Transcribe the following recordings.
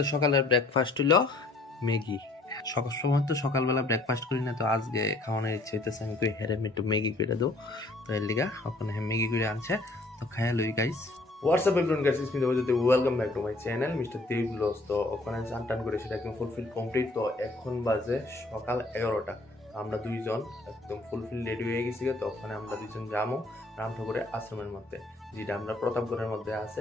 আজকে সকালের ব্রেকফাস্ট হলো ম্যাগি। সকাল সময় তো সকালবেলা ব্রেকফাস্ট করি না, তো আজকে খাওয়ানোর ইচ্ছে হইতেছে আমি কই হেরে একটু ম্যাগি করে দেবো। তো এর লিগা ওখানে ম্যাগি করে আনছে, তো খাইয়া লই guys. What's up everyone guys, it's me Debjit, welcome back to my channel mister Dev vlogs. তো ওখানে চান করে সেটা একদম ফুলফিল কমপ্লিট। তো এখন বাজে সকাল 11টা। আমরা দুইজন একদম ফুলফিল রেডি হয়ে গেছি। তো ওখানে আমরা দুইজন যাবো রাম ঠাকুরের আশ্রমের মধ্যে, যেটা আমরা প্রতাপগড়ের মধ্যে আছে।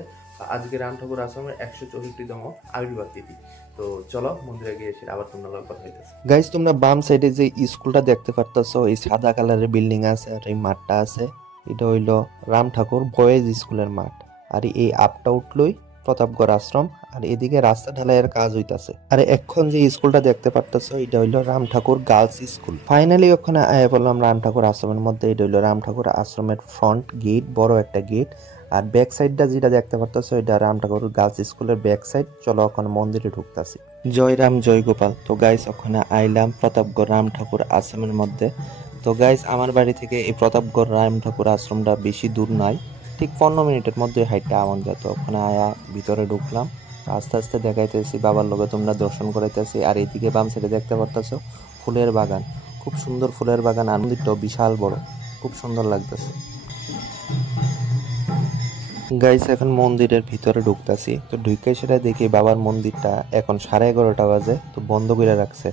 আজকে রাম ঠাকুর আশ্রমের 164তম আবির্ভাব তিথি। তো চলো মন্দিরে গিয়ে এসে আবার তোমরা লোক কথা হইতেছে। গাইস, তোমরা বাম সাইডে যে স্কুলটা দেখতে পারতাছো, এই সাদা কালারের বিল্ডিং আছে আর এই মাঠটা আছে, এটা হইলো রাম ঠাকুর বয়েজ স্কুলের মাঠ। আর এই আপটা উঠলই প্রতাপগড় আশ্রম, আর এদিকে রাস্তা ঢালাইয়ের কাজ হইতাছে। আর এখন যে স্কুলটা দেখতে পারতাছো, এটা হইলো রাম ঠাকুর গার্লস স্কুল। ফাইনালি ওখানে আয়া বললাম রাম ঠাকুর আশ্রমের মধ্যে। এটা হইলো রাম ঠাকুর আশ্রমের ফ্রন্ট গেট, বড় একটা গেট। আর ব্যাক সাইডটা যেটা দেখতে পারতাছো, এটা রাম ঠাকুর গার্লস স্কুলের ব্যাক সাইড। চলো ওখানে মন্দিরে ঢুকতাছি। জয় রাম জয় গোপাল। তো গাইস ওখানে আইলাম প্রতাপগড় রাম ঠাকুর আশ্রমের মধ্যে। তো গাইস আমার বাড়ি থেকে এই প্রতাপগড় রাম ঠাকুর আশ্রমটা বেশি দূর নয়, ঠিক 15 মিনিটের মধ্যে হাইটটা আমন যেত। ওখানে আয়া ভিতরে ঢুকলাম, আস্তে আস্তে দেখাইতেছি বাবার লগে তোমরা দর্শন করাইতেছি। আর এইদিকে বাম সাইডে দেখতে পারতেছো ফুলের বাগান, খুব সুন্দর ফুলের বাগান। আর মন্দিরটাও বিশাল বড়, খুব সুন্দর লাগতেছে। গাইস এখন মন্দিরের ভিতরে ঢুকতাছি। তো ঢুকে সেটা দেখি বাবার মন্দিরটা এখন 11:30 বাজে, তো বন্ধ করে রাখছে।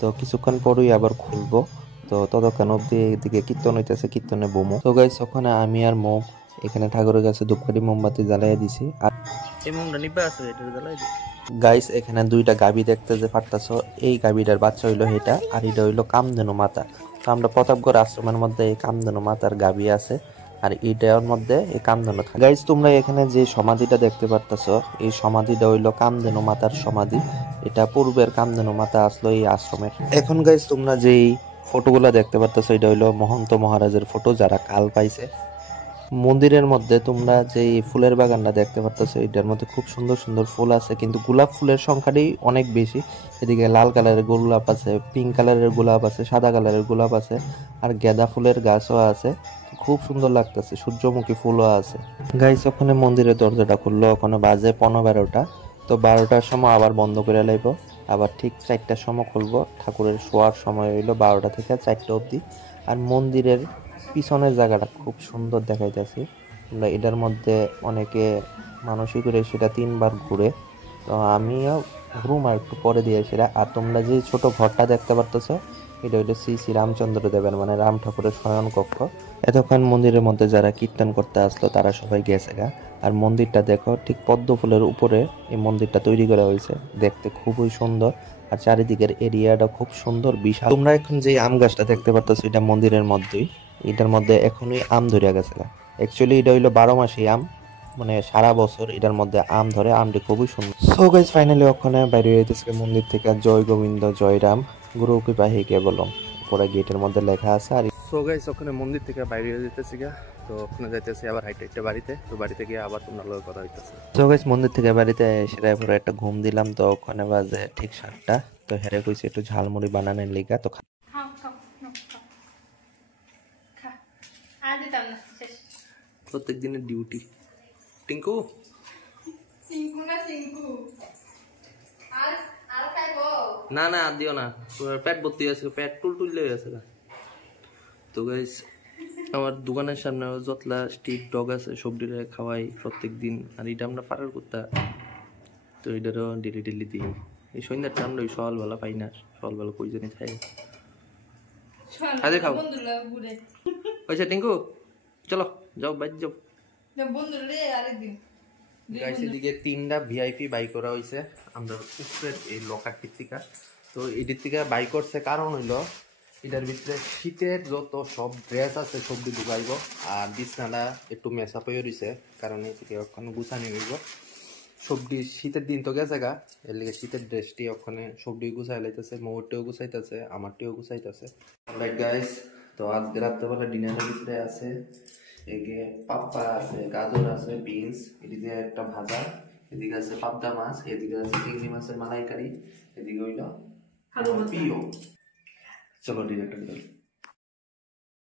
তো কিছুক্ষণ পরেই আবার খুলবো। তো ততক্ষণ অব্দি এদিকে কীর্তন হইতেছে, কীর্তনে বোমো। তো গাইস ওখানে আমি আর মৌ এখানে ঠাকুরের কাছে ধূপকাঠি মোমবাতি জ্বালাই দিছি। আর এই মোমটা নিবে আছে, এটা জ্বালাই দিই। গাইস এখানে দুইটা গাবি দেখতে যে পারতাছো, এই গাবিটার বাচ্চা হইলো এটা, আর এটা হইলো কামধেনু মাতা। তো আমরা প্রতাপগড় আশ্রমের মধ্যে এই কামধেনু মাতার গাবি আছে, আর এইটার মধ্যে এই কামধেনু থাকে। গাইস তোমরা এখানে যে সমাধিটা দেখতে পারতাছো, এই সমাধিটা হইলো কামধেনু মাতার সমাধি। এটা পূর্বের কামধেনু মাতা আসলো এই আশ্রমের। এখন গাইস তোমরা যেই ফটোগুলা দেখতে পারতাছো, এটা হইলো মহন্ত মহারাজের ফটো, যারা কাল পাইছে। মন্দিরের মধ্যে তোমরা যে ফুলের বাগানটা দেখতে পারতেছো, এটার মধ্যে খুব সুন্দর সুন্দর ফুল আছে, কিন্তু গোলাপ ফুলের সংখ্যাটাই অনেক বেশি। এদিকে লাল কালারের গোলাপ আছে, পিঙ্ক কালারের গোলাপ আছে, সাদা কালারের গোলাপ আছে, আর গাঁদা ফুলের গাছও আছে। খুব সুন্দর লাগতেছে, সূর্যমুখী ফুলও আছে। গাইস ওখানে মন্দিরের দরজাটা খুললো, ওখানে বাজে 15-12টা। তো 12টার সময় আবার বন্ধ করে লাইব, আবার ঠিক 4টার সময় খুলবো। ঠাকুরের শোয়ার সময় হইলো 12টা থেকে 4টা অবধি। আর মন্দিরের পিছনের জায়গাটা খুব সুন্দর দেখাইতেছি। তোমরা এটার মধ্যে অনেকে মানসিক করে সেটা 3বার ঘুরে, তো আমিও ঘুরুম আর একটু পরে দিয়ে সেটা। আর তোমরা যে ছোট ঘরটা দেখতে পারতেছো, এটা হইলো শ্রী শ্রী রামচন্দ্র দেবের মানে রাম ঠাকুরের শয়ন কক্ষ। এতক্ষণ মন্দিরের মধ্যে যারা কীর্তন করতে আসলো তারা সবাই গেছে গা। আর মন্দিরটা দেখো, ঠিক পদ্ম ফুলের উপরে এই মন্দিরটা তৈরি করা হয়েছে, দেখতে খুবই সুন্দর। আর চারিদিকের এরিয়াটা খুব সুন্দর, বিশাল। তোমরা এখন যে আম গাছটা দেখতে পারতেছো, এটা মন্দিরের মধ্যেই। এটার মধ্যে এখনই আম ধরিয়া গেছে। অ্যাকচুয়ালি এটা হইলো 12 মাসি আম, মানে সারা বছর এটার মধ্যে আম ধরে। আমটি খুবই সুন্দর। সো গাইস ফাইনালি ওখানে বাইরে হইতেছে মন্দির থেকে জয় গোবিন্দ জয় রাম গুরু কৃপাহি কেবলম, পরে গেটের মধ্যে লেখা আছে। আর সো গাইস ওখানে মন্দির থেকে বাইরে যেতেছি গা, তো ওখানে যাইতেছি আবার হাইটে হাইটে বাড়িতে। তো বাড়িতে গিয়ে আবার তোমরা লোক কথা হইতেছে। সো গাইস মন্দির থেকে বাড়িতে এসে পরে একটা ঘুম দিলাম। তো ওখানে বাজে ঠিক 7টা। তো হেরে কইছে একটু ঝালমুড়ি বানানোর লিগা। তো প্রত্যেক দিনের ডিউটি। টিঙ্কু না না আর দিও না, পেট ভর্তি আছে, পেট টুলটুল আছে। তো গাইস আমার দোকানের সামনে যতলা স্ট্রিট ডগ আছে সবজিটা খাওয়াই প্রত্যেক দিন। আর এটা আমরা পারার করতে, তো এটারও ডেলি ডেলি দিই। এই সন্ধ্যার টাইম ওই সকালবেলা পাই না, সকালবেলা কই জানি খাই। আরে খাও আচ্ছা টিঙ্কু চলো যাও বাইরে যাও। গাইস এদিকে 3টা ভিআইপি বাই করা হয়েছে আমরা উপরের এই লকারটির থেকে। তো এটির থেকে বাই করছে কারণ হইলো এটার ভিতরে শীতের যত সব ড্রেস আছে সবটি ঢুকাইব। আর বিছনাটা একটু মেসাপ হয়ে রয়েছে, কারণ এদিকে ওখানে গুছানি হইব সবটি। শীতের দিন তো গেছে গা, এর লিগে শীতের ড্রেসটি ওখানে সবটি গুছাই লাইতেছে, মোটটিও গুছাইতেছে, আমারটিও গুছাইতেছে। অলরাইট গাইস, তো আজকে রাত্রেবেলা ডিনারের ভিতরে আছে এদিকে পাপ্পা আছে, গাজর আছে, বিনস, এদিকে একটা ভাজা, এদিকে আছে পাবদা মাছ, এদিকে আছে চিংড়ি মাছের মালাইকারি, এদিকে হইলো প্রিয়। চলো ডিনারটা করি।